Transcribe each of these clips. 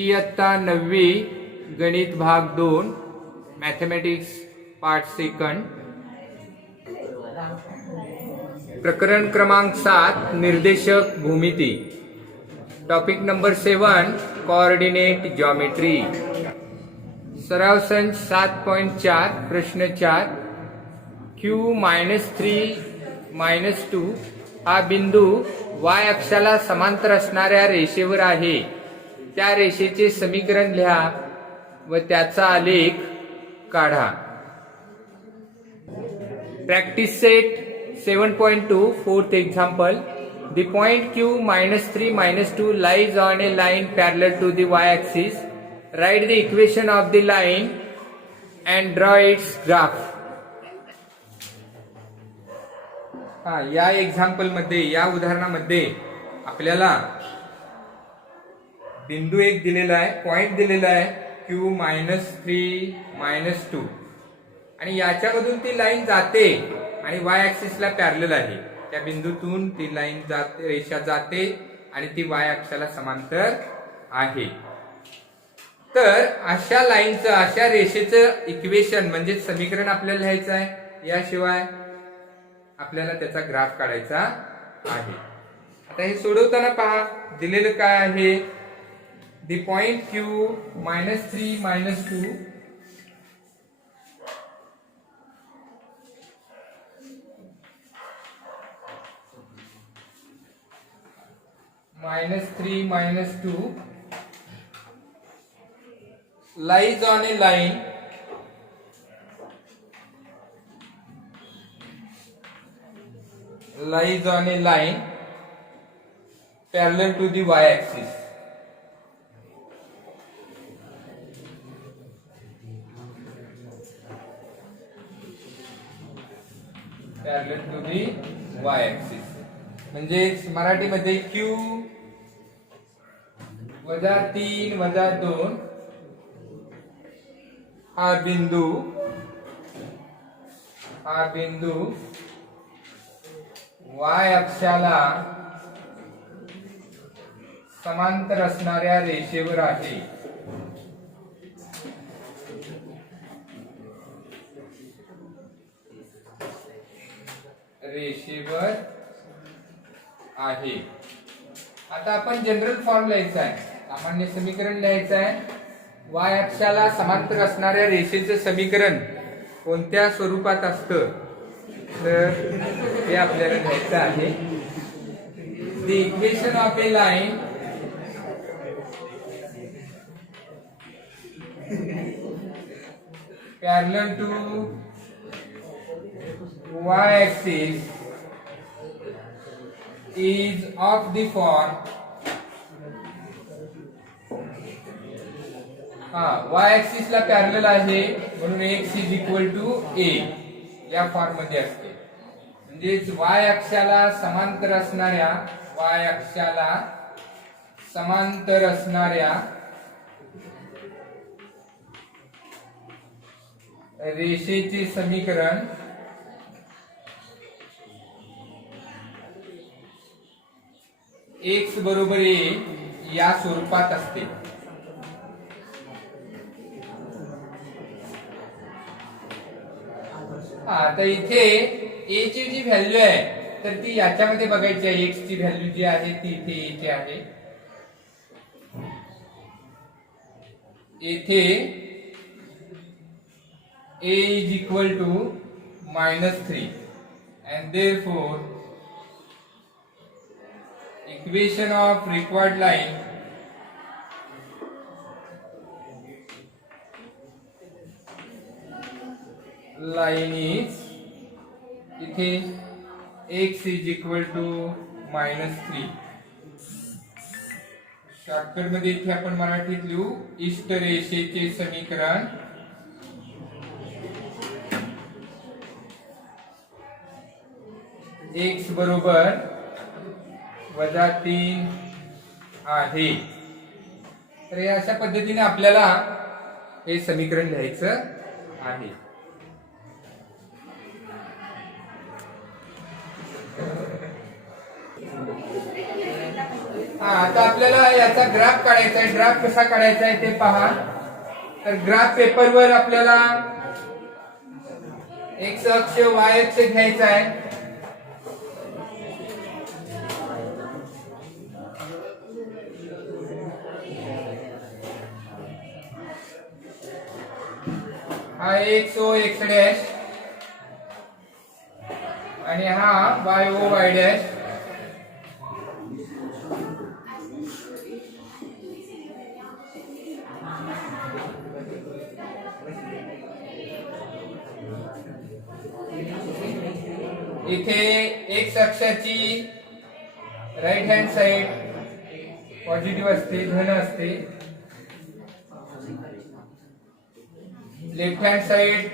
इयत्ता 9वी गणित भाग 2 मॅथमॅटिक्स पार्ट सेकंड प्रकरण क्रमांक 7 निर्देशक भूमिती टॉपिक नंबर 7 कोऑर्डिनेट ज्योमेट्री सराव संच 7.4 प्रश्न 4 Q-3-2 हा बिंदू y अक्षाला समांतर असणाऱ्या रेषेवर आहे. त्या रेषेचे समीकरण लिहा व त्याचा आलेख काढा. Practice set 7.2 fourth example. The point Q-3-2 lies on a line parallel to the y-axis. Write the equation of the line and draw its graph. या एक्झाम्पल मध्ये या उदाहरणामध्ये आपल्याला बिंदू एक दिलेला आहे, पॉइंट दिलेला आहे Q-3-2 आणि याच्यामधून ती लाईन जाते आणि y ऍक्सिसला पॅरलल आहे. त्या बिंदूतून ती लाईन जाते, रेषा जाते आणि ती y अक्षाला समांतर आहे. तर अशा लाईनचं, अशा रेषेचं इक्वेशन म्हणजे समीकरण आपल्याला लिहायचं आहे. याशिवाय आपल्याला त्याचा ग्राफ काढायचा आहे. आता हे सोडवताना पहा दिलेलं काय आहे. The point Q-3-2 -3-2 lies on a line parallel to the y-axis. Parallel to the y-axis. म्हणजे मराठीमध्ये Q-3-2 हा बिंदू y अक्षाला समांतर असणाऱ्या रेषेवर आहे. आता आपण जनरल फॉर्म लिहायचा आहे, सामान्य समीकरण लिहायचं आहे. y अक्षाला समांतर असणाऱ्या रेषेचं समीकरण कोणत्या स्वरूपात असतं तर ते आपल्याला लिहायचं आहे. The equation of A line parallel to y-axis is of the form y-axis ला पॅरलल आहे म्हणून x is equal to a या फॉर्म मध्ये असते. म्हणजेच y अक्षाला समांतर असणाऱ्या रेषेचे समीकरण x बरोबर a या स्वरूपात असते. आता इथे a ची जी व्हॅल्यू आहे तर ती याच्यामध्ये बघायची आहे. x ची व्हॅल्यू जी आहे ती इथे a ची आहे. इथे a is equal to -3 and therefore equation of required line is इथे x is equal to -3. Shortcut मध्ये इथे आपण मराठीत लिहू इष्ट रेषेचे समीकरण x बरोबर -3 आहे. तर अशा पद्धतीने आपल्याला हे समीकरण लिहायचं आहे. आता आपल्याला याचा ग्राफ काढायचा आहे. ग्राफ कसा काढायचा आहे ते पहा. तर ग्राफ पेपरवर आपल्याला एक्स अक्ष वाय अक्ष घ्यायचा आहे. हा एक्स ओ एक्स डॅश आणि हा वाय ओ वाय डॅश. इथे एक्स अक्षाची राईट हँड साइड पॉझिटिव्ह असते, धन असते. लेफ्ट हँड साइड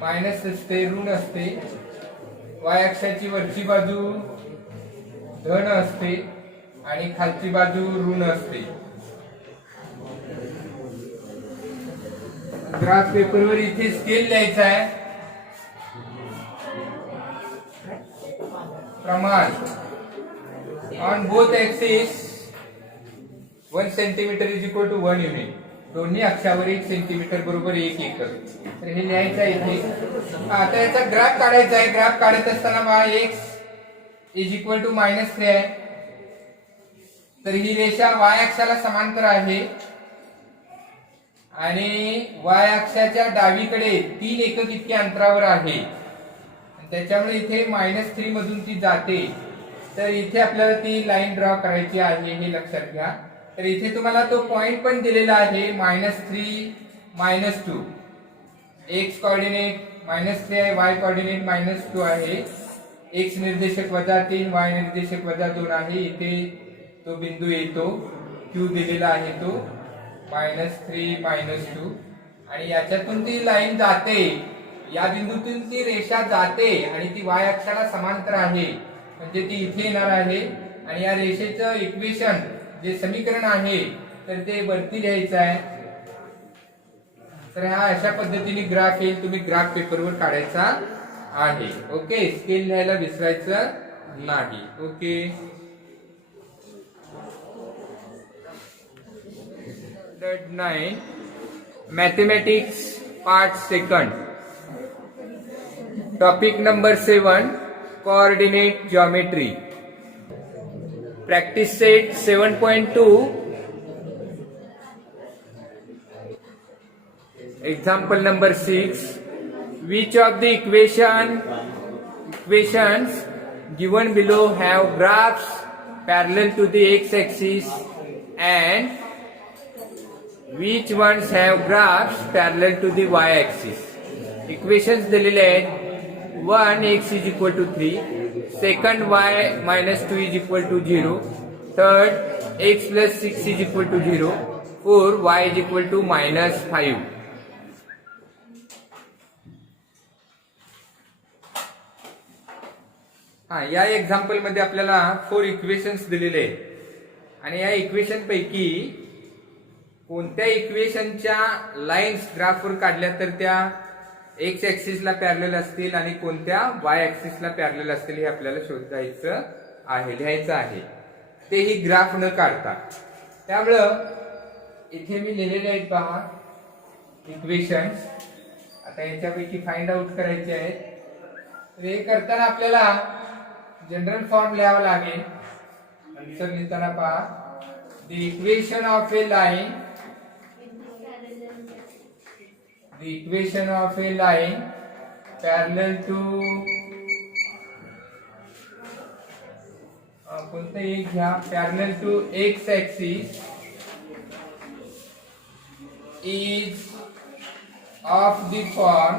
मायनस असते, ऋण असते. वाय अक्षाची वरची बाजू धन असते आणि खालची बाजू ऋण असते. ग्राफ पेपरवर इथे स्केल लिहायचा आहे. प्रमाण on both axis 1 centimetre is equal to 1 unit. दोन्ही अक्षावर 1 सेंटीमीटर बरोबर 1 एकर. तर हे लिहायचं आहे इथे. आता याचा ग्राफ काढायचा आहे. ग्राफ काढत असताना बघा एक्स इज इक्वल टू -3 आहे. तर ही रेषा वाय अक्षाला समांतर आहे आणि वाय अक्षाच्या डावीकडे 3 एकक इतक्या अंतरावर आहे. त्याच्यामुळे इथे -3 मधून ती जाते. तर इथे आपल्याला ती लाईन ड्रॉ करायची आहे, हे लक्षात घ्या. तर इथे तुम्हाला तो पॉइंट पण दिलेला आहे -3 -2. एक्स कोऑर्डिनेट -3 आहे, वाय कोऑर्डिनेट -2 आहे. एक्स निर्देशक -3, वाय निर्देशक -2 आहे. इथे तो बिंदू येतो, क्यू दिलेला आहे तो -3 -2 आणि याच्यातून ती लाईन जाते. या बिंदूतून ती रेषा जाते आणि ती वाय अक्षाला समांतर आहे, म्हणजे ती इथे येणार आहे. आणि या रेषेचं इक्वेशन जे समीकरण आहे तर ते वरती लिहायचं आहे. तर हा अशा पद्धतीने ग्राफ येईल. तुम्ही ग्राफ पेपरवर काढायचा आहे. ओके, स्केल लिहायला विसरायचं नाही. Okay, Standard 9 Mathematics Part 2. Topic number 7 Coordinate Geometry. Practice set 7.2. Example number 6. Which of the equations given below have graphs parallel to the x-axis and which ones have graphs parallel to the y-axis? Equations दिलेले आहेत. 1 x is equal to 3, second y minus 2 is equal to 0, third x plus 6 is equal to 0, 4 y is equal to -5. या example मध्ये आपल्याला 4 equations दिलेले आहेत आणि या equation पैकी कोणत्या इक्वेशनच्या लाईन्स ग्राफवर काढल्या तर त्या एक्स ऍक्सिसला पॅरलल असतील आणि कोणत्या वाय ऍक्सिसला पॅरलल असतील हे आपल्याला शोधायचं आहे, लिहायचं आहे, तेही ग्राफ न काढता. त्यामुळं इथे मी लिहिलेले आहेत पहा इक्वेशन्स. आता याच्यापैकी फाइंड आउट करायचे आहेत. तर हे करताना आपल्याला जनरल फॉर्म लिहावा लागेल. आन्सर लिहिताना पहा the equation of A line, the equation of a line parallel to कोणतं एक घ्या, parallel to x axis is of the form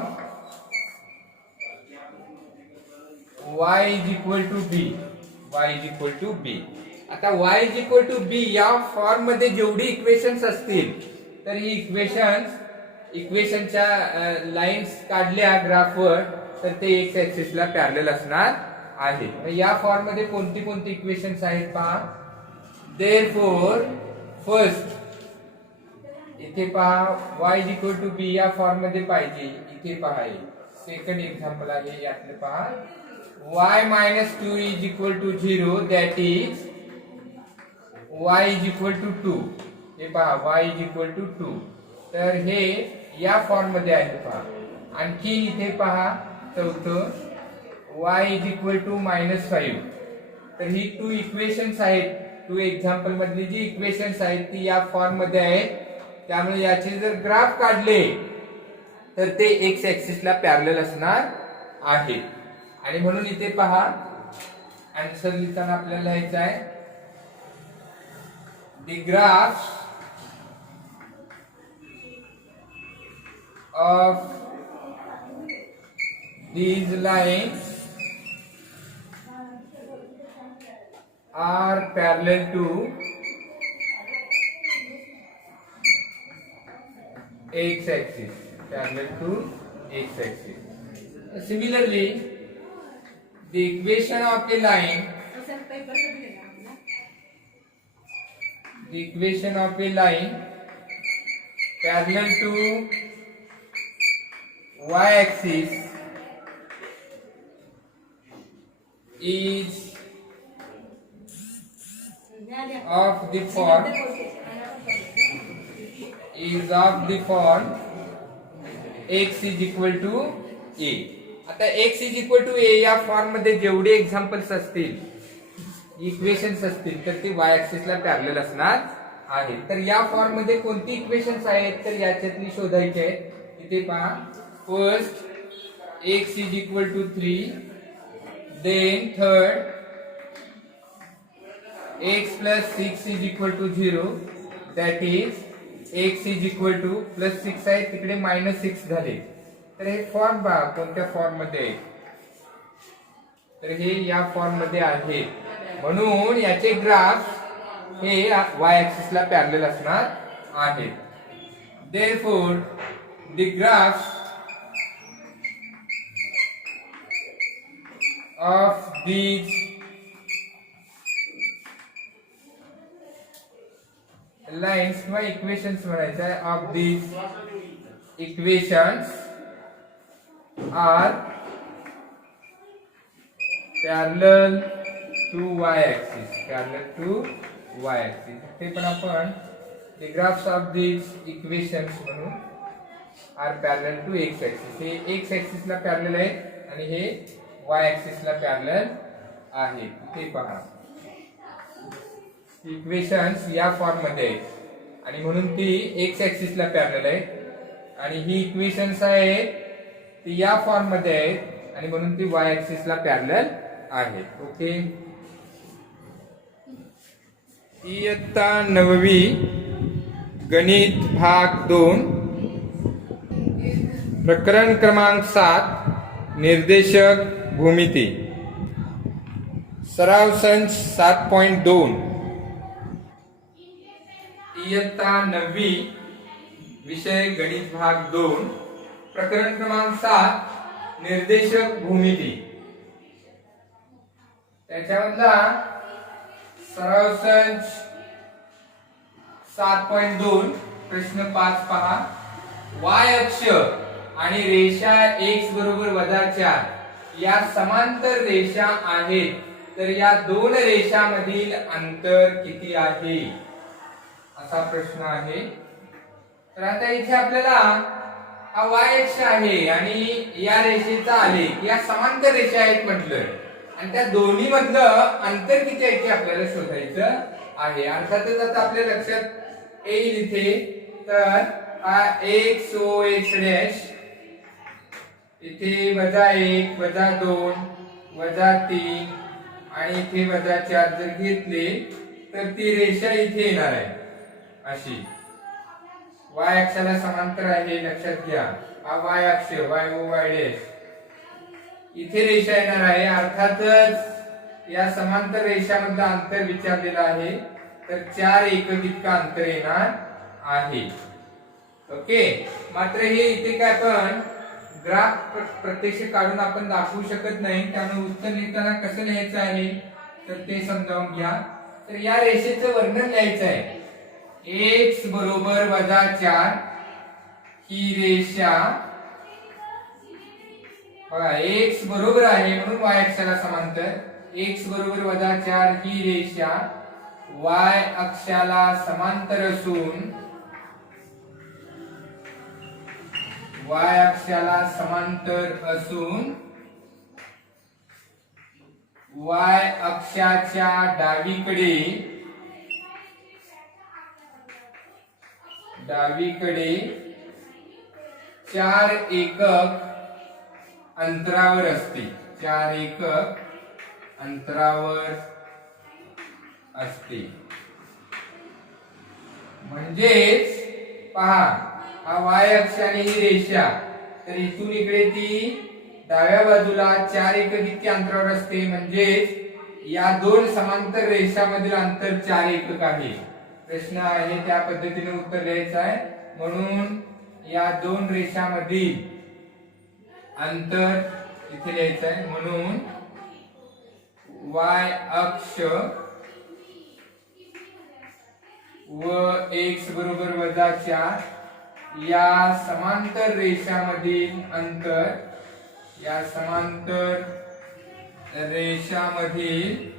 y is equal to b. y is equal to b. आता y is equal to b या form मध्ये जेवढी equations असतील तर ही इक्वेशनच्या लाईन्स काढल्या ग्राफवर तर ते एक्स ऍक्सिसला पॅरलल असणार आहे. या फॉर्म मध्ये कोणती कोणती इक्वेशन्स आहेत पहा. देअरफॉर फर्स्ट इथे पहा y is equal to b या फॉर्म मध्ये पाहिजे. इथे पहा सेकंड एक्झाम्पल आहे यातलं पहा y minus 2 is equal to 0, that is y is equal to 2. हे पहा y is equal to 2. तर हे या फॉर्म मध्ये आहे पहा. आणखी इथे पहा चौथं y is equal to -5. तर ही 2 इक्वेशन्स आहेत, 2 एक्झाम्पल मधली जी इक्वेशन्स आहेत ती या फॉर्म मध्ये आहेत. त्यामुळे याचे जर ग्राफ काढले तर ते एक्स ऍक्सिसला पॅरलल असणार आहे. आणि म्हणून इथे पहा आन्सर लिहिताना आपल्याला लिहायचं आहे the graphs of these lines are parallel to x axis, parallel to x axis. Similarly, the equation of a line, the equation of a line parallel to y axis is of the form x is equal to a. आता x is equal to a या form मध्ये जेवढे examples असतील, equations असतील, तर ते y axis ला parallel असणार आहे. तर या फॉर्म मध्ये कोणती इक्वेशन्स आहेत तर याच्यातली शोधायची आहेत. इथे पहा, first x is equal to 3, then third x plus 6 is equal to 0, that is x is equal to plus 6 आहे तिकडे -6 झाले. तर हे फॉर्म पहा कोणत्या फॉर्म मध्ये आहे, तर हे या फॉर्म मध्ये आहे. म्हणून याचे ग्राफ हे y ऍक्सिस ला पॅरलल असणार आहे. therefore the graphs of these lines किंवा इक्वेशन्स म्हणायचं आहे, of these equations are parallel to y axis, parallel to y axis. ते पण आपण the graphs of these equations म्हणून are parallel to x axis. हे x axis ला parallel आहे आणि हे y ऍक्सिस ला पॅरलल आहे. ते पहा इक्वेशन्स या फॉर्म मध्ये आहेत आणि म्हणून ती x ऍक्सिस ला पॅरलल आहे. आणि ही इक्वेशन्स आहेत ती या फॉर्म मध्ये आहेत आणि म्हणून ती y ऍक्सिस ला पॅरलल आहे. ओके. इयत्ता 9वी गणित भाग 2 प्रकरण क्रमांक 7 निर्देशक भूमिती, सराव संच 7.2. इयत्ता 9वी विषय गणित भाग 2 प्रकरण क्रमांक 7 निर्देशक भूमिती. त्याच्यामधला सराव संच 7.2 प्रश्न 5 पहा. y अक्ष आणि रेषा x बरोबर -4 या समांतर रेषा आहेत, तर या दोन रेषांमधील अंतर किती आहे असा प्रश्न आहे. तर आता इथे आपल्याला हा y अक्ष आहे आणि या रेषेचा आलेख या समांतर रेषा आहेत म्हटलं आणि त्या दोन्ही मधलं अंतर किती आहे ते आपल्याला शोधायचं आहे. अर्थातच आता आपल्या लक्षात येईल इथे, तर हा x o x डॅश इथे -1 -2 -3 आणि इथे -4 जर घेतले तर ती रेषा इथे येणार आहे अशी, y अक्षाला समांतर आहे. लक्षात घ्या, हा y अक्ष y o y डॅश इथे रेषा येणार आहे. अर्थातच या समांतर रेषामधलं अंतर विचारलेलं आहे, तर 4 एकक इतका अंतर येणार आहे. ओके. मात्र हे इथे काय पण ग्राफ प्रत्यक्ष काढून आपण दाखवू शकत नाही, त्यामुळे उत्तर लिहिताना कसं लिहायचं आहे तर ते समजावून घ्या. तर या रेषेचं वर्णन लिहायचं आहे. x बरोबर -4 ही रेषा बघा x बरोबर आहे म्हणून y अक्षाला समांतर, x बरोबर -4 ही रेषा y अक्षाला समांतर असून y अक्षाच्या डावीकडे 4 एकक अंतरावर असते, 4 एकक अंतरावर असते. म्हणजेच पहा, हा y अक्ष आणि ही रेषा, तर इथून इकडे ती डाव्या बाजूला 4 एकक इतके अंतरावर असते. म्हणजेच या दोन समांतर रेषांमधील अंतर 4 एकक आहे. प्रश्न आहे त्या पद्धतीने उत्तर द्यायचं आहे. म्हणून या दोन रेषांमधील अंतर इथे लिहायचं आहे. म्हणून y अक्ष व x बरोबर -4 या समांतर रेषांमधील अंतर, या समांतर रेषांमधील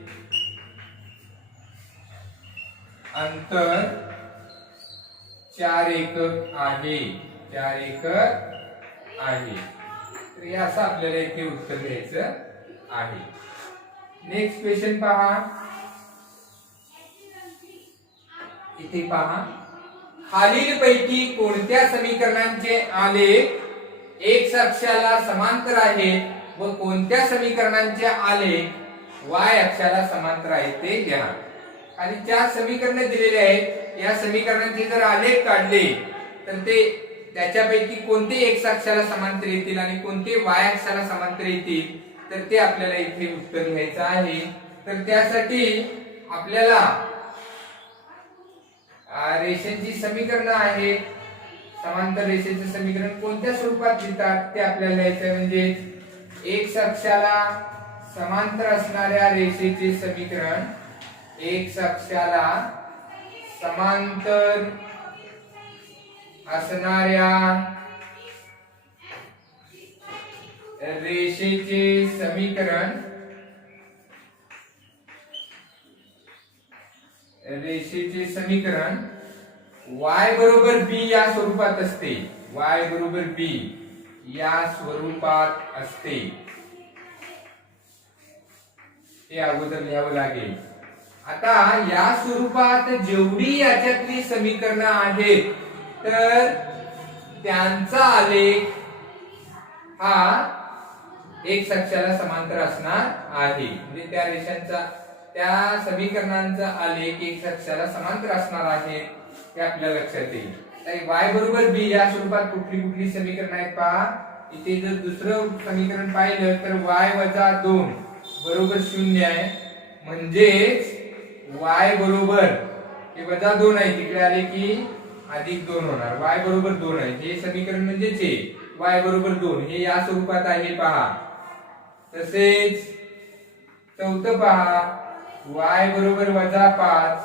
अंतर 4 एकक आहे, 4 एकक आहे. तर हे असं आपल्याला इथे उत्तर द्यायचं आहे. नेक्स्ट क्वेश्चन पहा, इथे पहा, खालीलपैकी कोणत्या समीकरणांचे आलेख x अक्षाला समांतर आहेत व कोणत्या समीकरणांचे आलेख y अक्षाला समांतर आहेत ते लिहा. आणि 4 समीकरणे दिलेली आहेत. या समीकरणांचे जर आलेख काढले तर ते त्याच्यापैकी कोणते x अक्षाला समांतर येतील आणि कोणते y अक्षाला समांतर येतील तर ते आपल्याला इथे उत्तर लिहायचं आहे. तर त्यासाठी आपल्याला रेषेची समीकरण आहेत, समांतर रेषेचे समीकरण कोणत्या स्वरूपात लिहितात ते आपल्याला लिहायचं. म्हणजे x अक्षाला समांतर असणाऱ्या रेषेचे समीकरण, x अक्षाला समांतर असणाऱ्या रेषेचे समीकरण, y बरोबर b या स्वरूपात असते, y बरोबर b या स्वरूपात असते. हे अगोदर लिहावं लागेल. आता या स्वरूपात जेवढी याच्यातली समीकरणं आहेत तर त्यांचा आलेख हा x अक्षाला समांतर असणार आहे. म्हणजे त्या रेषांचा, त्या समीकरणांचा आलेख x अक्षाला समांतर असणार आहे हे आपल्या लक्षात येईल. y बरोबर b या स्वरूपात कुठली कुठली समीकरण आहेत पहा. इथे जर दुसरं समीकरण पाहिलं तर y - 2 बरोबर 0 आहे. म्हणजेच y बरोबर हे -2 आहे, तिकडे आले की +2 होणार. y बरोबर 2 आहे, हे समीकरण म्हणजेच y बरोबर 2 हे या स्वरूपात आहे पहा. तसेच चौथं पहा, y बरोबर -5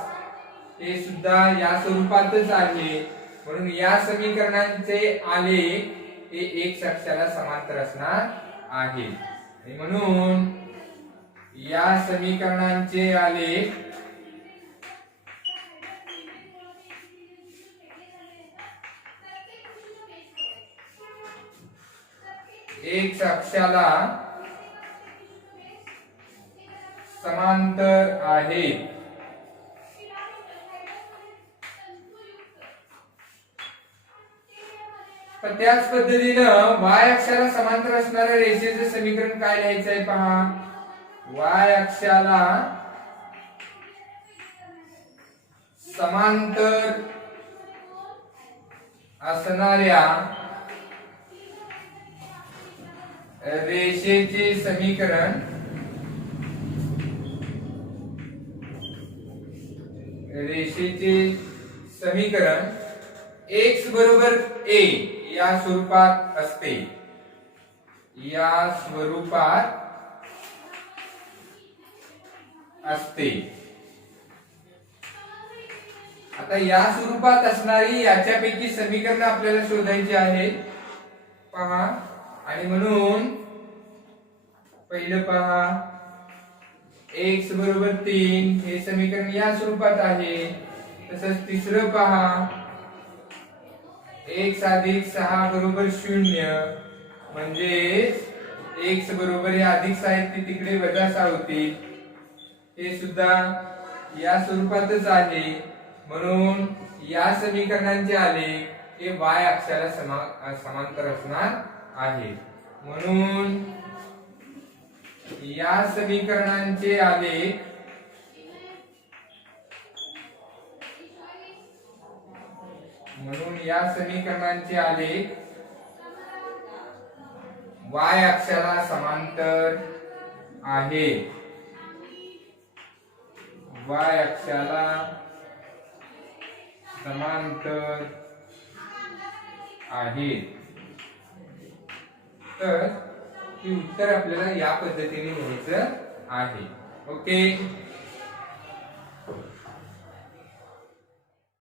हे सुद्धा या स्वरूपातच आहे. म्हणून या समीकरणांचे आलेख हे x अक्षाला समांतर असणार आहे. म्हणून या समीकरणांचे आलेख x अक्षाला समांतर आहेत. तर त्याच पद्धतीनं y अक्षाला समांतर असणाऱ्या रेषेचे समीकरण काय लिहायचं आहे पहा. y अक्षाला समांतर असणाऱ्या रेषेचे समीकरण, x बरोबर a या स्वरूपात असते, या स्वरूपात असते. आता या स्वरूपात असणारी याच्यापैकी समीकरण आपल्याला शोधायची आहेत पहा. आणि म्हणून पहिलं पहा x बरोबर 3 हे समीकरण या स्वरूपात आहे. तसंच तिसरं पहा x अधिक 6 बरोबर 0 म्हणजे x बरोबर हे अधिक 6 आहेत ते तिकडे वजा 6 होतील. हे सुद्धा या स्वरूपातच आहे. म्हणून या समीकरणांचे आलेख हे y अक्षाला समांतर असणार आहे. म्हणून या समीकरणांचे आलेख y अक्षाला समांतर आहे. y अक्षाला समांतर आहे. तर हे उत्तर आपल्याला या पद्धतीने लिहायचं आहे. ओके.